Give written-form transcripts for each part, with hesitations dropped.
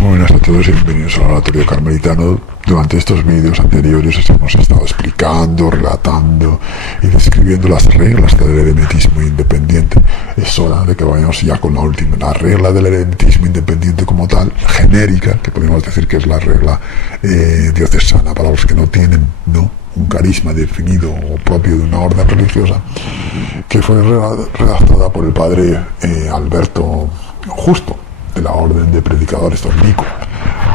Buenas a todos y bienvenidos al Oratorio Carmelitano. Durante estos vídeos anteriores os hemos estado explicando, relatando y describiendo las reglas del eremitismo independiente. Es hora de que vayamos ya con la última, la regla del eremitismo independiente como tal, genérica, que podemos decir que es la regla diocesana para los que no tienen, un carisma definido o propio de una orden religiosa, que fue redactada por el padre Alberto Justo, de la orden de predicadores dominicos,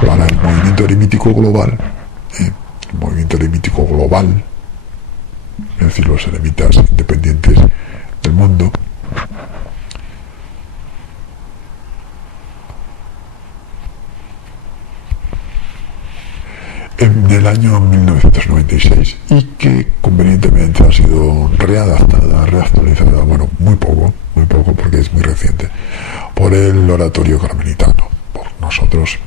para el movimiento eremítico global, es decir, los eremitas independientes del mundo. En el año 1996, y que convenientemente ha sido readaptada, reactualizada, bueno, muy poco porque es muy reciente, por el Oratorio Carmelitano, por nosotros,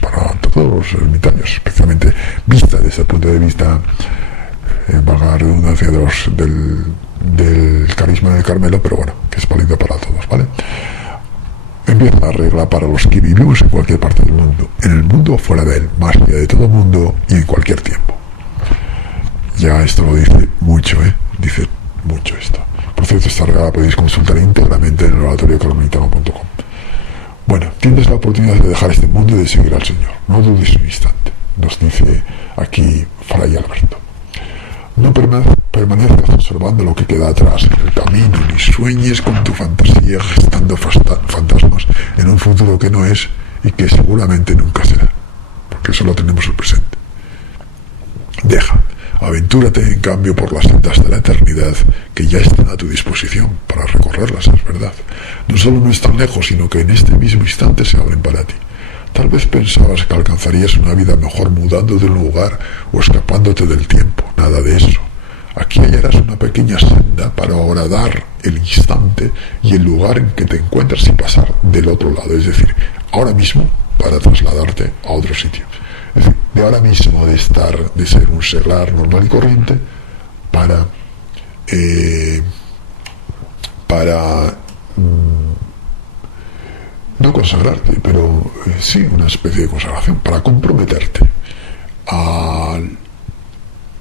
para todos los ermitaños, especialmente vista desde el punto de vista, valga la redundancia, del carisma del Carmelo, pero bueno, que es válido para todos, ¿vale? Empieza la regla para los que vivimos en cualquier parte del mundo, en el mundo o fuera de él, más allá de todo mundo y en cualquier tiempo. Ya esto lo dice mucho, dice mucho esto. Por cierto, esta regla la podéis consultar íntegramente en el oratoriocarmelitano.com. Bueno, tienes la oportunidad de dejar este mundo y de seguir al Señor. No dudes un instante, nos dice aquí Fray Alberto. No permanezcas observando lo que queda atrás en el camino, ni sueñes con tu fantasía gestando fantasmas en un futuro que no es y que seguramente nunca será, porque solo tenemos el presente. Aventúrate en cambio por las sendas de la eternidad que ya están a tu disposición para recorrerlas, es verdad. No solo no están lejos, sino que en este mismo instante se abren para ti. Tal vez pensabas que alcanzarías una vida mejor mudando de un lugar o escapándote del tiempo. Nada de eso. Aquí hallarás una pequeña senda para horadar el instante y el lugar en que te encuentras y pasar del otro lado. Es decir, ahora mismo para trasladarte a otro sitio. Es decir, de ahora mismo de ser un seglar normal y corriente para no consagrarte, pero sí una especie de consagración, para comprometerte a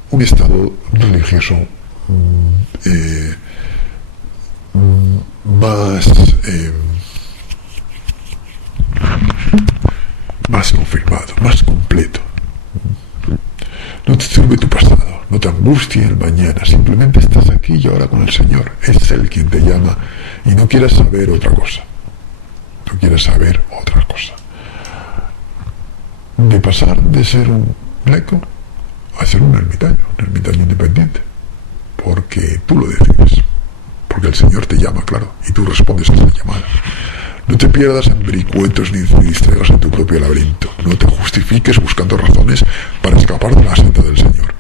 un estado religioso más confirmado, más completo. No te turbe tu pasado, no te angustie el mañana, simplemente estás aquí y ahora con el Señor. Es Él quien te llama y no quieras saber otra cosa. De pasar de ser un laico a ser un ermitaño independiente, porque tú lo decides, porque el Señor te llama, claro, y tú respondes a esa llamada. No te pierdas en vericuetos ni te distraigas en tu propio laberinto. No te justifiques buscando razones para escapar de la senda del Señor.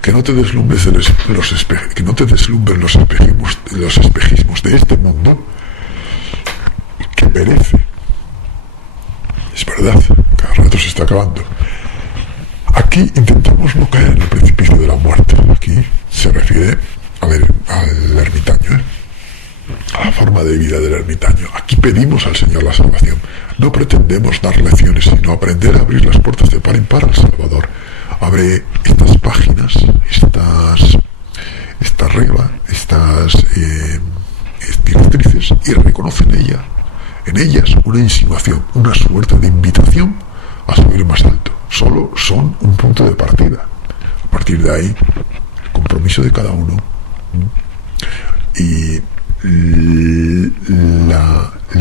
Que no te deslumbren los espejismos de este mundo que perece. Es verdad, cada rato se está acabando. Aquí intentamos no caer en el precipicio de la muerte. Aquí se refiere al ermitaño, a la forma de vida del ermitaño. Aquí pedimos al Señor la salvación. No pretendemos dar lecciones, sino aprender a abrir las puertas de par en par al Salvador. Abre estas páginas, esta regla, estas directrices, y reconoce en ellas una insinuación, una suerte de invitación a subir más alto. Solo son un punto de partida. A partir de ahí, el compromiso de cada uno y el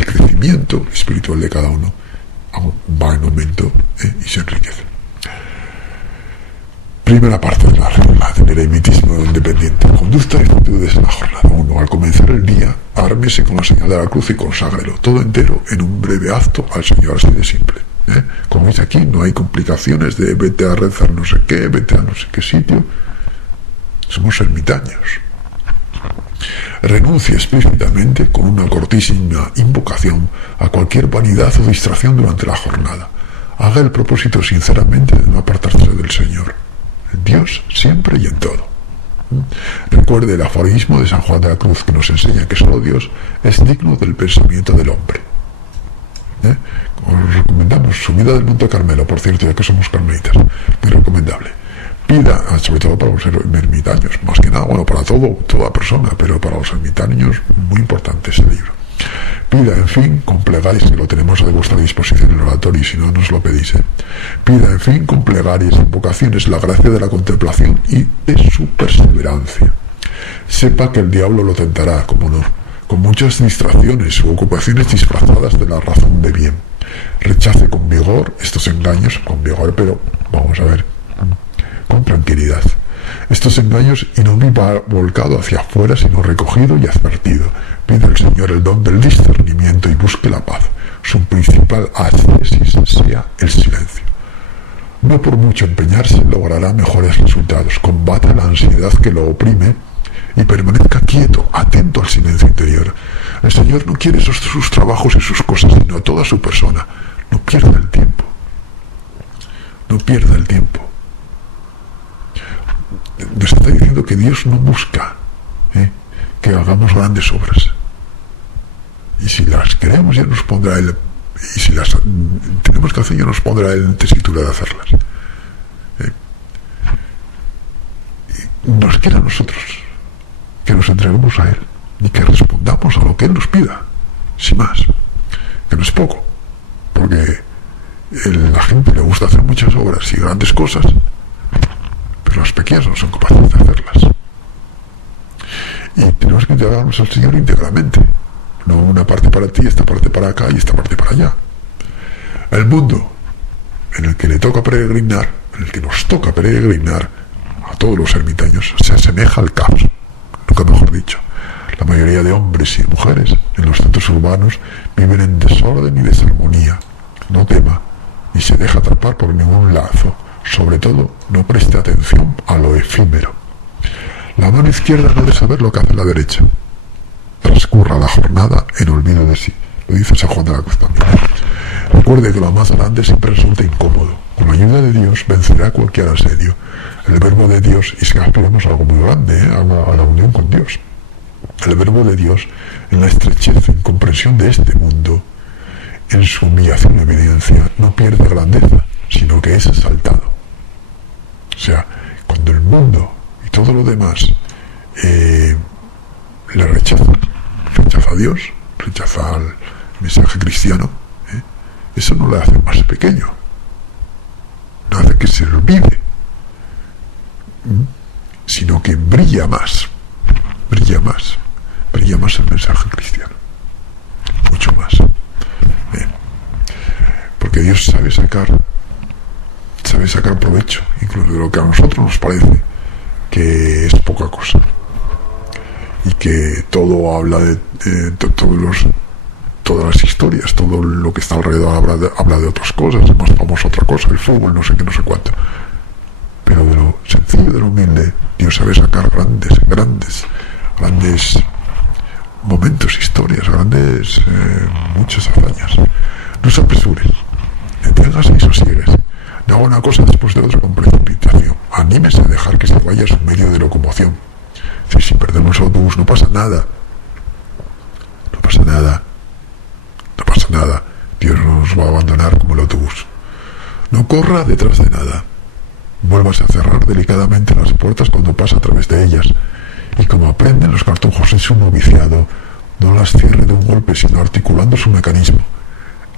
crecimiento espiritual de cada uno va en aumento y se enriquece. Primera parte de la regla del eremitismo independiente. Conducta y actitudes en la jornada 1. Al comenzar el día, ármese con la señal de la cruz y conságrelo todo entero en un breve acto al Señor, así de simple. Como dice aquí, no hay complicaciones de vete a rezar no sé qué, vete a no sé qué sitio. Somos ermitaños. Renuncie explícitamente con una cortísima invocación a cualquier vanidad o distracción durante la jornada. Haga el propósito sinceramente de no apartarse del Señor, Dios siempre y en todo. Recuerde el aforismo de San Juan de la Cruz, que nos enseña que solo Dios es digno del pensamiento del hombre. subida del Monte Carmelo, por cierto, ya que somos carmelitas, muy recomendable. Pida, sobre todo para los ermitaños, más que nada, bueno, para toda persona, pero para los ermitaños, muy importante ese libro. Pida, en fin, con plegarias, que lo tenemos a vuestra disposición en el oratorio, y si no, nos lo pedís, Pida, en fin, con plegarias, invocaciones, la gracia de la contemplación y de su perseverancia. Sepa que el diablo lo tentará, como no, con muchas distracciones u ocupaciones disfrazadas de la razón de bien. Rechace con vigor estos engaños, con vigor, pero vamos a ver, con tranquilidad. Estos engaños y no viva volcado hacia afuera, sino recogido y advertido. Pide al Señor el don del discernimiento y busque la paz. Su principal ascesis sea el silencio. No por mucho empeñarse logrará mejores resultados. Combata la ansiedad que lo oprime y permanezca quieto, atento al silencio interior. El Señor no quiere sus trabajos y sus cosas, sino toda su persona. No pierda el tiempo. No pierda el tiempo. Nos está diciendo que Dios no busca que hagamos grandes obras. Y si las queremos, ya nos pondrá Él. Y si las tenemos que hacer, ya nos pondrá Él en tesitura de hacerlas. Y nos quiere a nosotros que nos entreguemos a Él y que respondamos a lo que Él nos pida, sin más, que no es poco, porque a la gente le gusta hacer muchas obras y grandes cosas, pero las pequeñas no son capaces de hacerlas. Y tenemos que entregarnos al Señor íntegramente, no una parte para ti, esta parte para acá y esta parte para allá. El mundo en el que le toca peregrinar, en el que nos toca peregrinar a todos los ermitaños, se asemeja al caos, nunca mejor dicho. La mayoría de hombres y mujeres en los centros urbanos viven en desorden y desarmonía. No tema, ni se deja atrapar por ningún lazo. Sobre todo, no preste atención a lo efímero. La mano izquierda no debe saber lo que hace la derecha. Transcurra la jornada en olvido de sí. Lo dice San Juan de la Cruz también. Recuerde que lo más grande siempre resulta incómodo. Con la ayuda de Dios vencerá cualquier asedio. El verbo de Dios, y es que aspiramos a algo muy grande, a la unión con Dios. El verbo de Dios, en la estrechez e incomprensión de este mundo, en su humillación y obediencia, no pierde grandeza, sino que es exaltado. O sea, cuando el mundo y todo lo demás le rechaza a Dios, rechaza al mensaje cristiano, eso no le hace más pequeño, no hace que se olvide, sino que brilla más el mensaje cristiano, mucho más, porque Dios sabe sacar provecho incluso de lo que a nosotros nos parece que es poca cosa, y que todo habla de todas las historias, todo lo que está alrededor habla de otras cosas, es más famosa otra cosa, el fútbol, no sé qué, no sé cuánto, pero de lo sencillo, de lo humilde, Dios sabe sacar grandes momentos, historias, muchas hazañas. No se apresures, deténgase y sosiegues. No haga una cosa después de otra con precipitación. Anímese a dejar que se vaya su medio de locomoción. Si perdemos el autobús, no pasa nada. Dios no nos va a abandonar como el autobús. No corra detrás de nada. Vuélvase a cerrar delicadamente las puertas cuando pasa a través de ellas. Y como aprenden los cartujos en su noviciado, no las cierre de un golpe, sino articulando su mecanismo.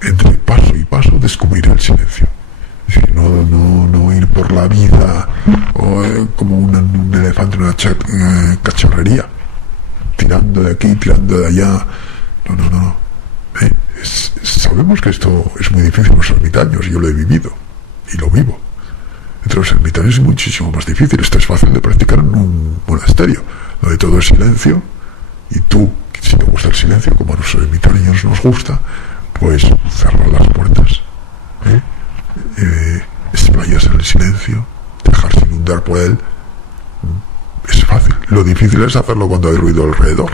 Entre paso y paso descubrirá el silencio. Es decir, no ir por la vida como un elefante en una cacharrería, tirando de aquí, tirando de allá. No. Sabemos que esto es muy difícil en los ermitaños, yo lo he vivido y lo vivo. Entre los ermitaños es muchísimo más difícil. Esto es fácil de practicar en un monasterio, donde todo es silencio, y tú, si te gusta el silencio, como a los ermitaños nos gusta, pues cerrar las puertas, explayarse en el silencio, dejarse inundar por él. Es fácil. Lo difícil es hacerlo cuando hay ruido alrededor,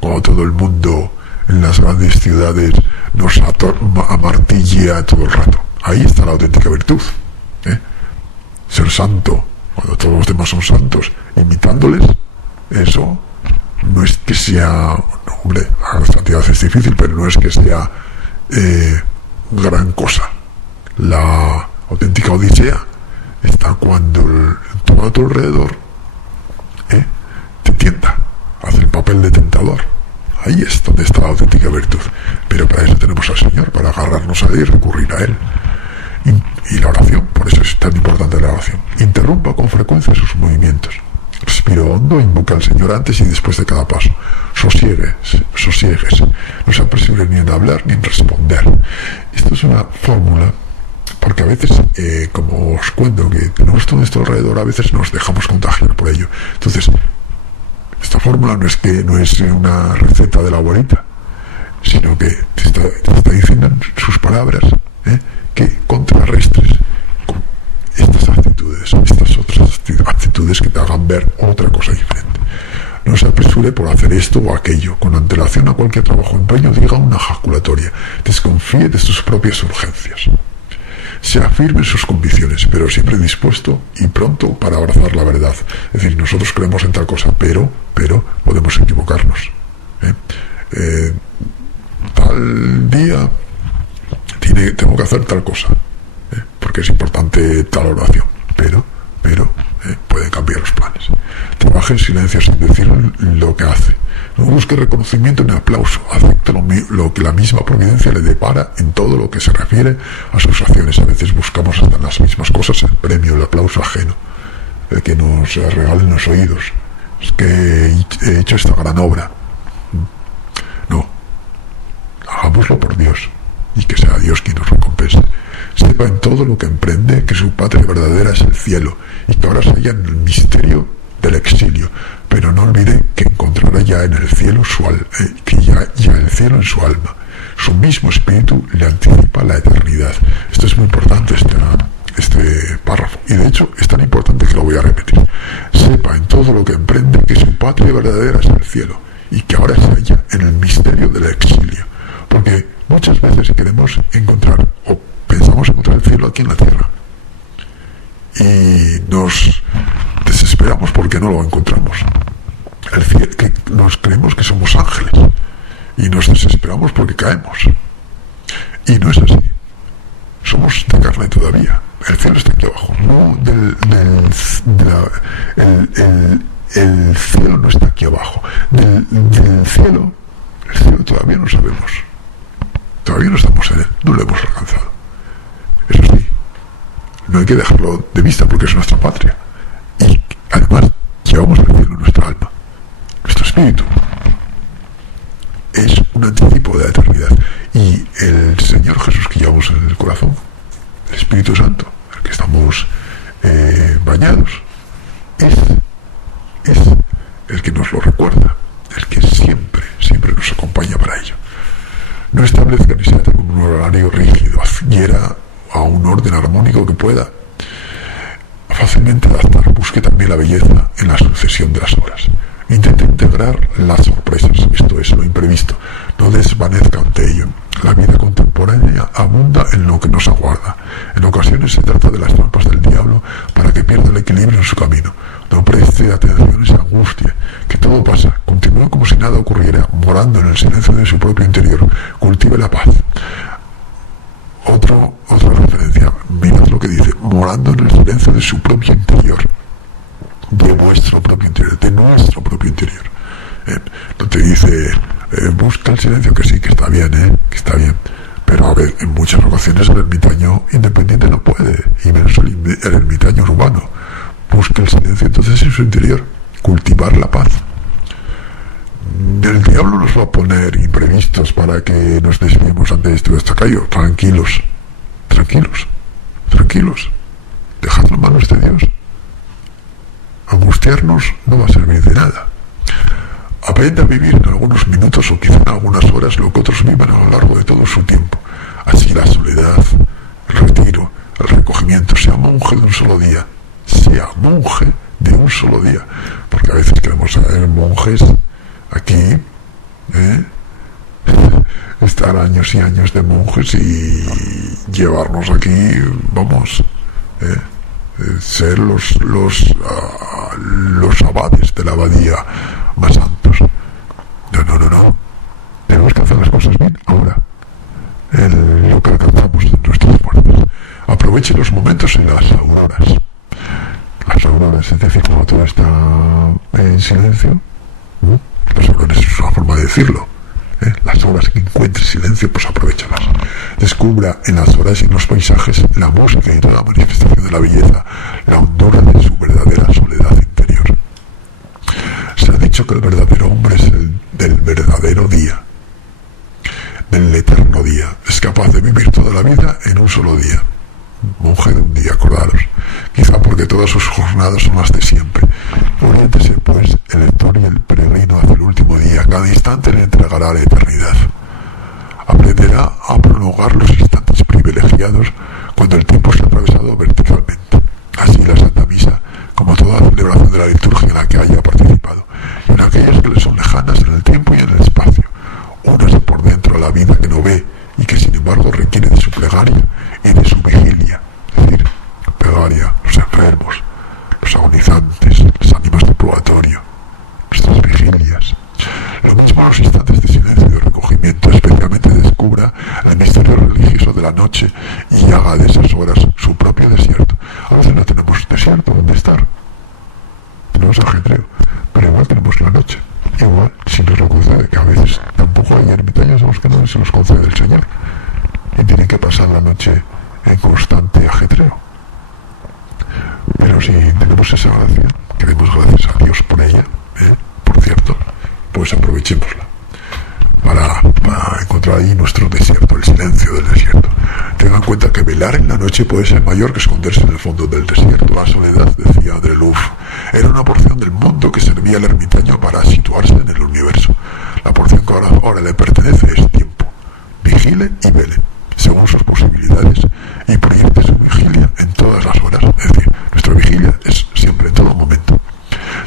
cuando todo el mundo en las grandes ciudades nos amartilla todo el rato. Ahí está la auténtica virtud, ser santo cuando todos los demás son santos, imitándoles. Eso no es que sea, hombre, la santidad es difícil, pero no es que sea gran cosa. La auténtica odisea está cuando todo a tu alrededor te tienta, hace el papel de tentador. Ahí es donde está la auténtica virtud. Pero para eso tenemos al Señor, para agarrarnos a Él y recurrir a Él. Y la oración, por eso es tan importante la oración. Interrumpa con frecuencia sus movimientos. Respiro hondo, invoca al Señor antes y después de cada paso. Sosiéguese. No se apresure ni en hablar ni en responder. Esto es una fórmula, porque a veces, como os cuento, que tenemos todo esto alrededor, a veces nos dejamos contagiar por ello. Entonces, esta fórmula no es una receta de la abuelita, sino que te está diciendo en sus palabras que contrarrestres con estas actitudes, estas otras actitudes que te hagan ver otra cosa diferente. No se apresure por hacer esto o aquello. Con antelación a cualquier trabajo o empeño, diga una ejaculatoria. Desconfíe de sus propias urgencias. Sea firme en sus convicciones, pero siempre dispuesto y pronto para abrazar la verdad. Es decir, nosotros creemos en tal cosa, pero podemos equivocarnos. Tal día tengo que hacer tal cosa, porque es importante tal oración, pero pueden cambiar los planes. Trabaje en silencio sin decir lo que hace. No busque reconocimiento ni aplauso. Acepte lo que la misma providencia le depara en todo lo que se refiere a sus acciones. A veces buscamos hasta en las mismas cosas el premio, el aplauso ajeno, el que nos regalen los oídos. Es que he hecho esta gran obra. No, hagámoslo por Dios y que sea Dios quien nos recompense. Sepa en todo lo que emprende que su patria verdadera es el cielo y que ahora se halla en el misterio del exilio, pero no olvide que encontrará ya en el cielo el cielo en su alma. Su mismo espíritu le anticipa la eternidad. Esto es muy importante, este párrafo, y de hecho es tan importante que lo voy a repetir. Sepa en todo lo que emprende que su patria verdadera es el cielo y que ahora se halla en el misterio del exilio, porque muchas veces queremos encontrar o pensamos encontrar el cielo aquí en la tierra y nos desesperamos porque no lo encontramos. El cielo, que nos creemos que somos ángeles y nos desesperamos porque caemos, y no es así. Somos de carne todavía. El cielo está aquí abajo. No el cielo no está aquí abajo. El cielo todavía no sabemos. Todavía no estamos en él. No lo hemos alcanzado. Eso sí, no hay que dejarlo de vista porque es nuestra patria. Y además llevamos el cielo en nuestra alma. Nuestro espíritu es un anticipo de la eternidad. Y el Señor Jesús que llevamos en el corazón, el Espíritu Santo, el que estamos bañados, es el que nos lo recuerda, el que siempre nos acompaña para ello. No establezca ni se ate con un horario rígido, adhiera a un orden armónico que pueda fácilmente adaptar. Busque también la belleza en la sucesión de las horas. Intente integrar las sorpresas, esto es lo imprevisto. No desvanezca ante ello. La vida contemporánea abunda en lo que nos aguarda. En ocasiones se trata de las trampas del diablo para que pierda el equilibrio en su camino. No preste atención a esa angustia, que todo pasa. Continúe como si nada ocurriera, morando en el silencio de su propio interior. Cultive la paz. Otra referencia, mirad lo que dice: morando en el silencio de su propio interior. De vuestro propio interior, de nuestro propio interior. No te dice busca el silencio, que sí, que está bien, que está bien, pero a ver, en muchas ocasiones el ermitaño independiente no puede, y menos el ermitaño urbano. Busca el silencio entonces en su interior, cultivar la paz. El diablo nos va a poner imprevistos para que nos desviemos ante esto y hasta callo. Tranquilos, dejad las manos de Dios. Angustiarnos no va a servir de nada. Aprenda a vivir en algunos minutos o quizá en algunas horas lo que otros vivan a lo largo de todo su tiempo. Así la soledad, el retiro, el recogimiento. Sea monje de un solo día. Sea monje de un solo día. Porque a veces queremos ser monjes aquí, estar años y años de monjes y llevarnos aquí, vamos, ser los abades de la abadía más santos. No. Tenemos que hacer las cosas bien ahora. Lo que alcanzamos de nuestras fuerzas. aproveche los momentos en las auroras. Las auroras, es decir, cuando todo está en silencio. Las auroras es una forma de decirlo. Las horas que encuentre silencio, pues aprovechalas. Descubra en las horas y en los paisajes la música y toda la manifestación de la belleza, la hondura de su verdadera soledad interior. Se ha dicho que el verdadero hombre es el del verdadero día, del eterno día. Es capaz de vivir toda la vida en un solo día. Monje de un día, acordaros. Quizá porque todas sus jornadas son las de siempre. Oriéntese, pues, el lector y el peregrino hacia el último día. Cada instante le entregará la eternidad. Aprenderá a prolongar los instantes privilegiados cuando el tiempo se ha atravesado verticalmente. Así la Santa Misa, como toda celebración de la liturgia en la que haya participado, y en aquellas que le son lejanas en el tiempo y en el espacio, únase por dentro a la vida que no ve y que sin embargo requiere de su plegaria y de su vigilia. Es decir, plegaria, los enfermos, los agonizantes, las ánimas del purgatorio, nuestras vigilias. Lo mismo los instantes de silencio y de recogimiento, especialmente descubra el misterio religioso de la noche y haga de esas horas su propio desierto. A veces no tenemos desierto donde estar, tenemos ajetreo, pero igual tenemos la noche. Igual, si nos lo concede, que a veces tampoco hay ermitaños a los que no se los concede el Señor y tienen que pasar la noche en constante ajetreo. Pero si tenemos esa gracia, que demos gracias a Dios por ella, por cierto, pues aprovechémosla para encontrar ahí nuestro desierto, el silencio del desierto. Tengan en cuenta que velar en la noche puede ser mayor que esconderse en el fondo del desierto. La soledad, decía Adreluf, era una porción del mundo que servía al ermitaño para situarse en el universo. La porción que ahora le pertenece es tiempo. Vigile y vele, según sus posibilidades, y proyecte su vigilia en todas las horas. Es decir, nuestra vigilia es siempre, en todo momento.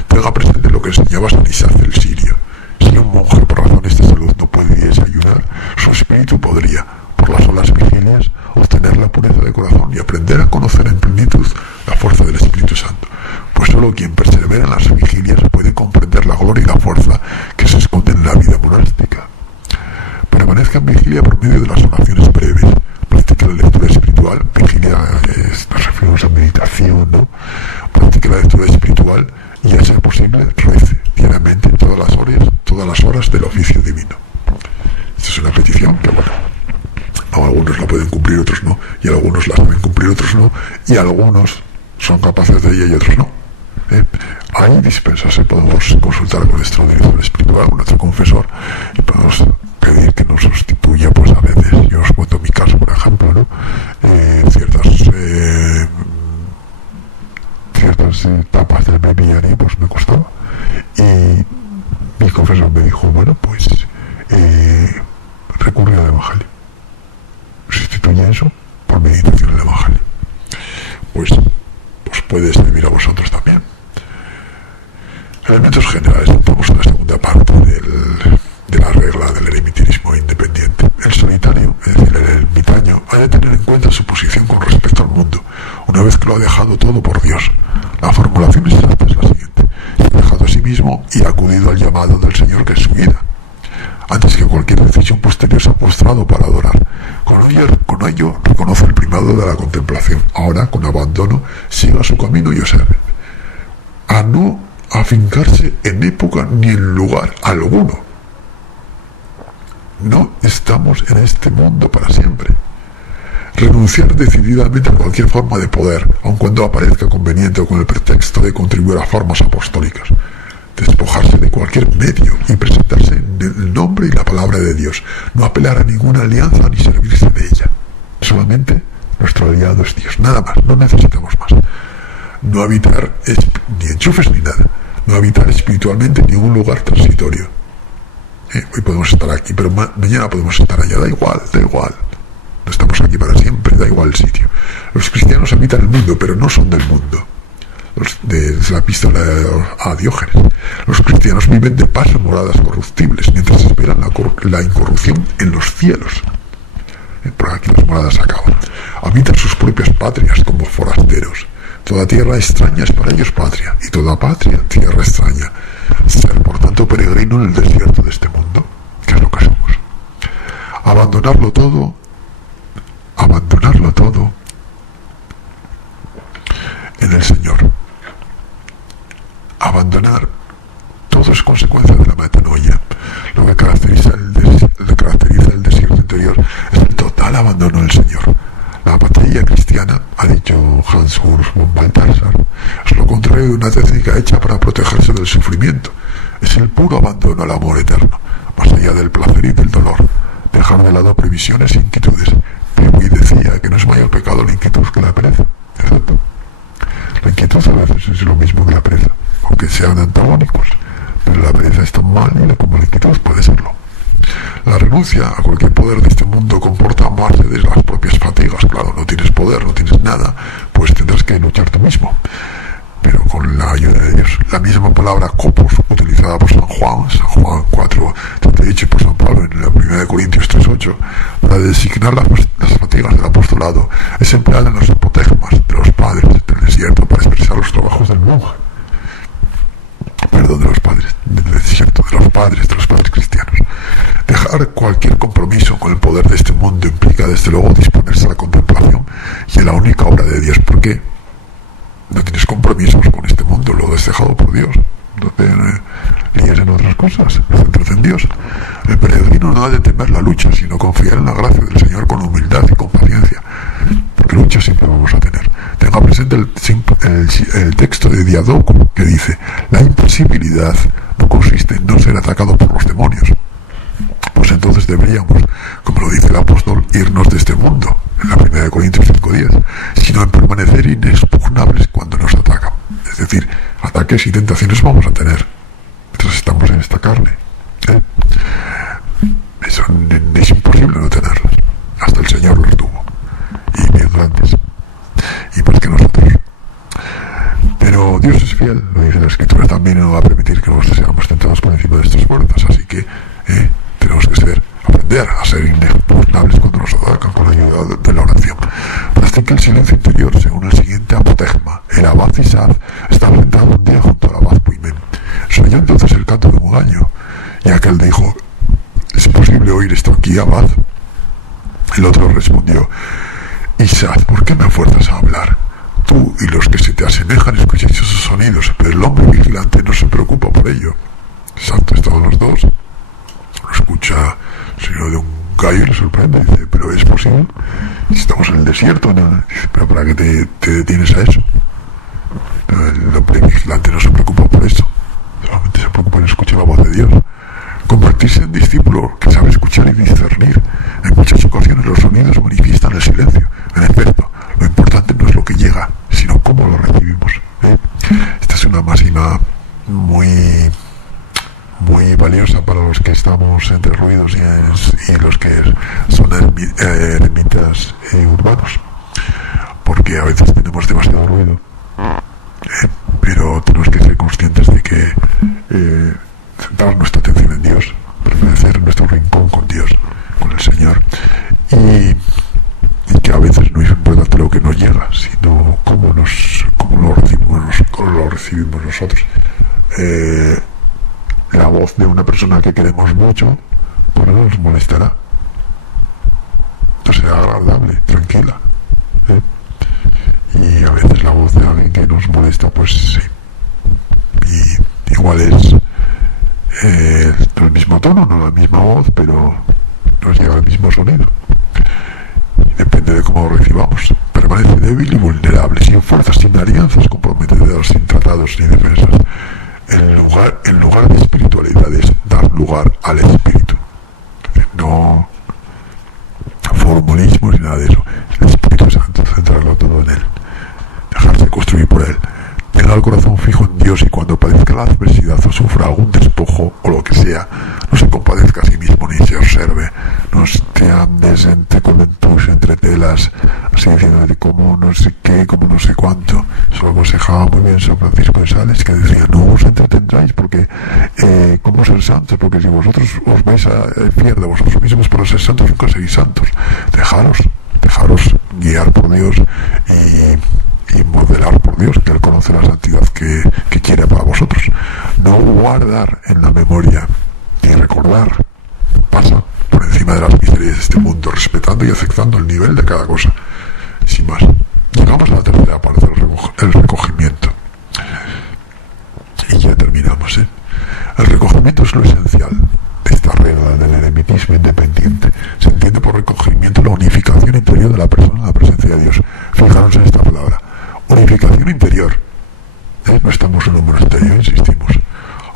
Tenga presente lo que enseñaba San Isaac el Sirio. Si un monje por razones de salud no pudiese ayunar, su espíritu podría, por las solas vigilias, obtener la pureza de corazón y aprender a conocer en plenitud la fuerza del Espíritu Santo. Pues solo quien persevera en las vigilias puede comprender la gloria y la fuerza que se esconden en la vida monástica. Permanezca en vigilia por medio de las oraciones breves. Practique la lectura espiritual. Vigilia nos referimos a meditación, ¿no? Practique la lectura espiritual y, a ser posible, rece diariamente todas las horas del oficio divino. Esta es una petición que, bueno, algunos la pueden cumplir, otros no, y algunos la saben cumplir, otros no, y algunos son capaces de ella y otros no. Hay dispensas, podemos consultar con nuestro director espiritual, con nuestro confesor, y podemos pedir que nos sustituya, pues a veces, yo os cuento mi caso, por ejemplo, ¿no? Ciertas etapas del breviario pues me costaba, y mi confesor me dijo, bueno, pues recurre al Evangelio, sustituye eso por meditación del Evangelio. Pues puede servir a vosotros también. Elementos generales. Entramos en la segunda parte de la regla del eremitanismo independiente. El solitario, es decir, el ermitaño, ha de tener en cuenta su posición con respecto al mundo, una vez que lo ha dejado todo por Dios. La formulación exacta es la siguiente: se ha dejado a sí mismo y ha acudido al llamado del Señor, que es su vida. Antes que cualquier decisión posterior, se ha postrado para adorar. Con ello reconoce el primado de la contemplación. Ahora, con abandono, siga su camino y observe. A no afincarse en época ni en lugar alguno. No estamos en este mundo para siempre. Renunciar decididamente a cualquier forma de poder, aun cuando aparezca conveniente o con el pretexto de contribuir a formas apostólicas. Despojarse de cualquier medio y presentarse en el nombre y la palabra de Dios. No apelar a ninguna alianza ni servirse de ella. Solamente nuestro aliado es Dios. Nada más, no necesitamos más. No habitar ni enchufes ni nada. No habitar espiritualmente en ningún lugar transitorio. Hoy podemos estar aquí, pero mañana podemos estar allá. Da igual. No estamos aquí para siempre, da igual el sitio. Los cristianos habitan el mundo, pero no son del mundo. De la epístola a Diógenes. Los cristianos viven de paso en moradas corruptibles, mientras esperan la incorrupción en los cielos. Por aquí las moradas acaban. Habitan sus propias patrias como forasteros. Toda tierra extraña es para ellos patria, y toda patria tierra extraña. Ser, por tanto, peregrino en el desierto de este mundo, que es lo que somos. Abandonarlo todo en el Señor. Abandonar todo es consecuencia de la metanoia. Lo que caracteriza el desierto interior es el total abandono del Señor. La apatía cristiana, ha dicho Hans Urs von Balthasar, es lo contrario de una técnica hecha para protegerse del sufrimiento. Es el puro abandono al amor eterno, más allá del placer y del dolor. Dejar de lado previsiones e inquietudes. Peggy decía que no es mayor pecado la inquietud que la pereza. Exacto. La inquietud a veces es lo mismo que la pereza, aunque sean antagónicos, pero la pereza es tan mal como la inquietud puede serlo. La renuncia a cualquier poder de este mundo comporta amarse de las propias fatigas. Claro, no tienes poder, no tienes nada, pues tendrás que luchar tú mismo, pero con la ayuda de Dios. La misma palabra copos, utilizada por San Juan 4:38, y por San Pablo en la 1 Corintios 3:8, para designar las fatigas del apostolado, es empleada en los apotegmas de los padres del desierto para expresar los trabajos del monje. Perdón, de los padres del desierto, de los padres cristianos. Dejar cualquier compromiso con el poder de este mundo implica desde luego disponerse a la contemplación y a la única obra de Dios, porque no tienes compromisos con este mundo, lo has dejado por Dios. No te líes en otras cosas, céntrate en Dios. El peregrino no ha de temer la lucha, sino confiar en la gracia del Señor con humildad y con paciencia, porque lucha siempre vamos a tener. Tenga presente el texto de Diadoco, que dice: la impasibilidad no consiste en no ser atacado por los demonios. Pues entonces deberíamos, como lo dice el apóstol, irnos de este mundo, en la 1 Corintios 5:10, sino en permanecer inexpugnables cuando nos atacan. Es decir, ataques y tentaciones vamos a tener mientras estamos en esta carne. Eso es imposible no tenerlas. Hasta el Señor los tuvo, y bien grandes, y más que nosotros. Pero Dios es fiel, lo dice la Escritura también, y no va a permitir que nosotros seamos tentados por encima de estas fuerzas. Así que tenemos que aprender a ser inexpugnables cuando nos atacan con la ayuda de la oración. Practica el silencio interior según el siguiente apotegma. El abad Isaac estaba sentado un día junto al abad Puimen. Se oyó entonces el canto de un gallo, y aquel dijo: ¿es posible oír esto aquí, abad? El otro respondió: Isaac, ¿por qué me fuerzas a hablar? Tú y los que se te asemejan escucháis esos sonidos, pero el hombre vigilante no se preocupa por ello. Exacto, estaban los dos. Lo escucha el sonido de un gallo y le sorprende. Dice: ¿pero es posible? Estamos en el desierto, ¿no? Dice: ¿pero para qué te detienes a eso? El hombre vigilante no se preocupa por eso, solamente se preocupa en escuchar la voz de Dios. Convertirse en discípulo que sabe escuchar y discernir. En muchas ocasiones los sonidos manifiestan el silencio. En efecto, lo importante no es lo que llega, sino cómo lo recibimos. Esta es una máxima muy valiosa para los que estamos entre ruidos y los que son eremitas urbanos, porque a veces tenemos demasiado ruido, pero tenemos que ser conscientes de que centrar nuestra atención en Dios, permanecer en nuestro rincón con Dios, con el Señor, y que a veces no es importante lo que nos llega, sino cómo lo recibimos nosotros. La voz de una persona que queremos mucho, pues no nos molestará, no será agradable, tranquila, y a veces la voz de alguien que nos molesta, pues sí, y igual es el mismo tono, no la misma voz, pero nos llega el mismo sonido. Y depende de cómo lo recibamos. Permanece débil y vulnerable, sin fuerzas, sin alianzas comprometedoras, sin tratados ni defensas. En lugar de espiritualidad es dar lugar al espíritu. No formalismo ni nada de eso. El Espíritu Santo, centrarlo todo en él, dejarse construir por él. Tenga el corazón fijo en Dios, y cuando padezca la adversidad o sufra algún despojo o lo que sea, no se compadezca a sí mismo ni se observe. No te andes entre colentus, entre telas, así diciendo como no sé qué, como no sé cuánto. Eso lo aconsejaba muy bien San Francisco de Sales, que decía: no os entretendráis, porque ¿cómo ser santos? Porque si vosotros os vais a fiar de vosotros mismos para ser santos, nunca seréis santos. Dejaros guiar por Dios y modelar por Dios, que Él conoce la santidad que quiere para vosotros. No guardar en la memoria y recordar pasa por encima de las miserias de este mundo, respetando y aceptando el nivel de cada cosa, sin más. Llegamos a la tercera parte del recogimiento. Y ya terminamos, ¿eh? El recogimiento es lo esencial de esta regla del eremitismo independiente. Se entiende por recogimiento la unificación interior de la persona en la presencia de Dios. Fijaros en esta palabra, unificación interior. No estamos en un monasterio, insistimos.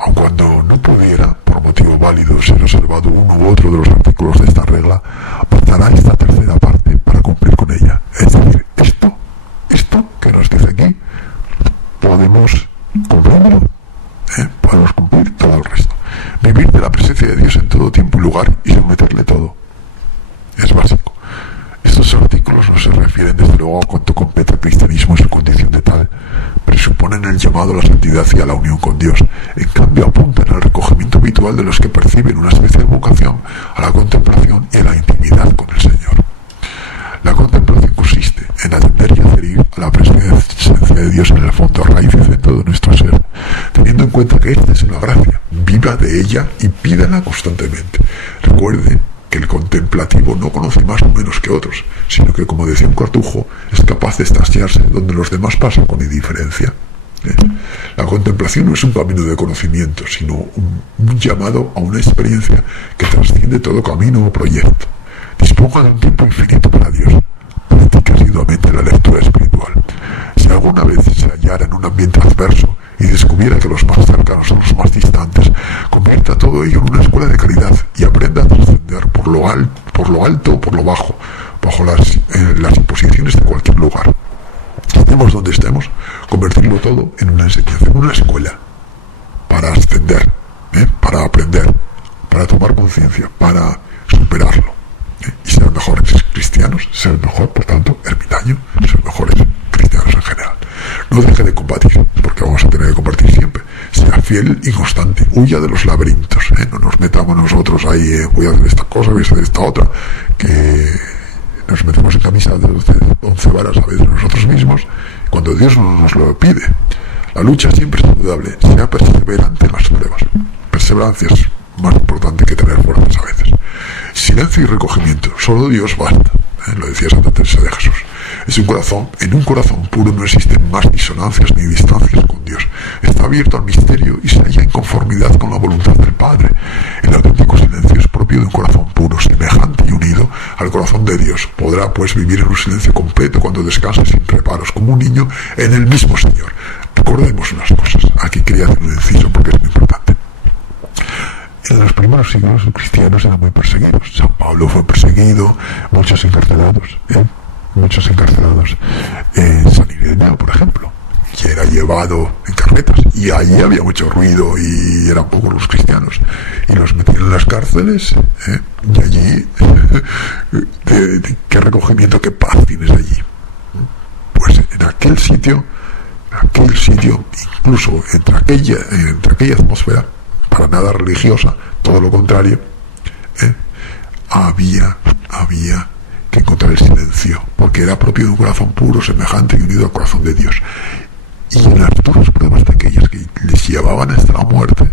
Aun cuando no pudiera, por motivo válido, ser observado uno u otro de los artículos de esta regla, bastará esta tercera parte para cumplir con ella. Es decir, esto que nos dice aquí, podemos cumplirlo. Podemos cumplir todo el resto. Vivir de la presencia de Dios en todo tiempo y lugar y someterle todo. Es básico. Estos artículos no se refieren desde luego a cuanto compete al cristianismo en su condición de tal, presuponen el llamado a la santidad y a la unión con Dios. En cambio apuntan al recogimiento habitual de los que perciben una especial vocación a la contemplación y a la intimidad con el Señor. La contemplación consiste en atender y adherir a la presencia de Dios en el fondo, raíz y centro de nuestro ser, teniendo en cuenta que esta es una gracia, viva de ella y pídala constantemente. Recuerden que el contemplativo no conoce más o menos que otros, sino que, como decía un cartujo, es capaz de estaciarse donde los demás pasan con indiferencia. La contemplación no es un camino de conocimiento, sino un llamado a una experiencia que trasciende todo camino o proyecto. Disponga de un tiempo infinito para Dios. Practique asiduamente la lectura espiritual. Si alguna vez se hallara en un ambiente adverso y descubriera que los más cercanos son los más distantes, convierta todo ello en una escuela de caridad y aprenda a trascender por lo alto o por lo bajo las imposiciones de cualquier lugar. Estemos donde estemos, convertirlo todo en una enseñanza, en una escuela, para ascender, para aprender, para tomar conciencia, para superarlo. Y ser mejores cristianos, ser mejor, por tanto, ermitaño, ser mejores cristianos en general. No deje de combatir, porque vamos a tener que combatir siempre. Sea fiel y constante, huya de los laberintos, no nos metamos nosotros ahí, voy a hacer esta cosa, voy a hacer esta otra, que nos metemos en camisa de 11 varas a veces nosotros mismos, cuando Dios no nos lo pide. La lucha siempre es saludable, sea perseverante en las pruebas. Perseverancia es más importante que tener fuerzas a veces. Silencio y recogimiento, solo Dios basta, lo decía Santa Teresa de Jesús. En un corazón puro no existen más disonancias ni distancias con Dios. Está abierto al misterio y se halla en conformidad con la voluntad del Padre. El auténtico silencio es propio de un corazón puro, semejante y unido al corazón de Dios. Podrá pues vivir en un silencio completo cuando descanse sin reparos, como un niño en el mismo Señor. Recordemos unas cosas. Aquí quería hacer un inciso porque es muy importante. En los primeros siglos los cristianos eran muy perseguidos. San Pablo fue perseguido, muchos encarcelados. San Ireneo, por ejemplo, que era llevado en carretas, y allí había mucho ruido y eran pocos los cristianos, y los metían en las cárceles, y allí qué recogimiento, qué paz tienes allí. Pues en aquel sitio, incluso entre aquella atmósfera para nada religiosa, todo lo contrario, había que encontrar el silencio, porque era propio de un corazón puro, semejante y unido al corazón de Dios. Y en las duras pruebas de aquellas que les llevaban hasta la muerte,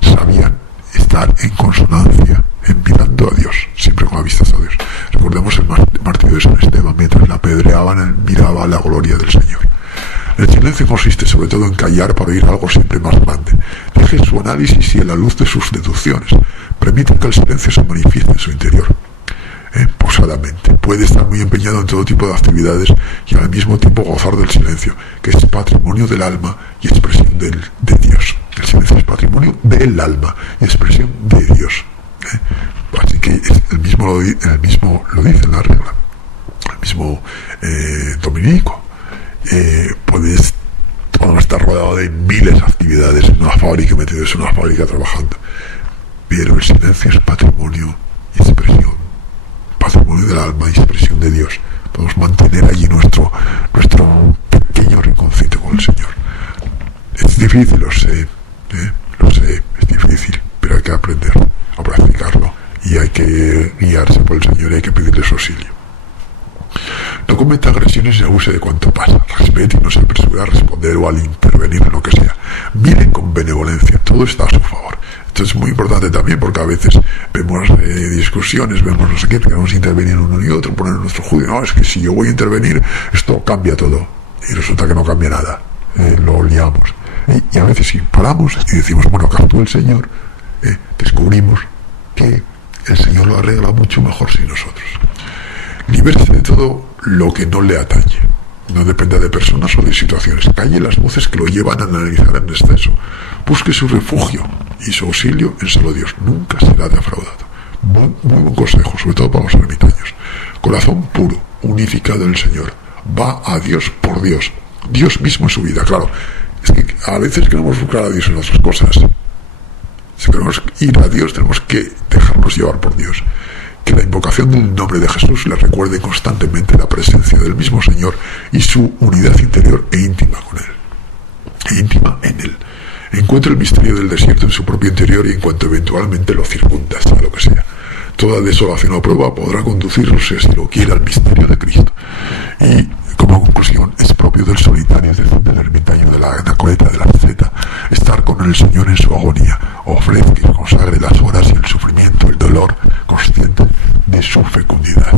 sabían estar en consonancia, mirando a Dios, siempre con la vista hacia Dios. Recordemos el martirio de San Esteban, mientras la apedreaban, él miraba la gloria del Señor. El silencio consiste sobre todo en callar para oír algo siempre más grande. Deje su análisis y en la luz de sus deducciones. Permite que el silencio se manifieste en su interior. Posadamente. Puede estar muy empeñado en todo tipo de actividades y al mismo tiempo gozar del silencio, que es patrimonio del alma y expresión de Dios. El silencio es patrimonio del alma y expresión de Dios. Así que el mismo lo dice en la regla. El mismo dominico. Puedes estar rodeado de miles de actividades en una fábrica, metidos en una fábrica trabajando, pero el silencio es patrimonio y expresión, patrimonio del alma y expresión de Dios. Podemos mantener allí nuestro pequeño rinconcito con el Señor. Es difícil, lo sé, es difícil, pero hay que aprender a practicarlo y hay que guiarse por el Señor y hay que pedirle su auxilio. No cometa agresiones y abuse de cuanto pasa. Respete y no se apresure a responder o al intervenir en lo que sea. Miren con benevolencia, todo está a su favor. Esto es muy importante también, porque a veces vemos discusiones, vemos no sé qué, queremos intervenir uno y otro, poner nuestro juicio. No, es que si yo voy a intervenir, esto cambia todo. Y resulta que no cambia nada. Lo liamos. Y a veces si paramos y decimos, bueno, que actúe el Señor, descubrimos que el Señor lo arregla mucho mejor sin nosotros. Libérese de todo lo que no le atañe. No dependa de personas o de situaciones. Calle las voces que lo llevan a analizar en exceso. Busque su refugio y su auxilio en solo Dios. Nunca será defraudado. Muy buen consejo, sobre todo para los ermitaños. Corazón puro, unificado en el Señor. Va a Dios por Dios. Dios mismo en su vida. Claro, es que a veces queremos buscar a Dios en otras cosas. Si queremos ir a Dios, tenemos que dejarnos llevar por Dios. Que la invocación del nombre de Jesús le recuerde constantemente la presencia del mismo Señor y su unidad interior e íntima con Él. E íntima en Él. Encuentre el misterio del desierto en su propio interior y en cuanto eventualmente lo circunda, sea lo que sea. Toda desolación o prueba podrá conducirse, si lo quiere, al misterio de Cristo. Y, como conclusión, es propio del solitario, es decir, del ermitaño, de la anacoreta, de la asceta, estar con el Señor en su agonía. Ofrezca y consagre las horas y el sufrimiento, el dolor, consciente de su fecundidad.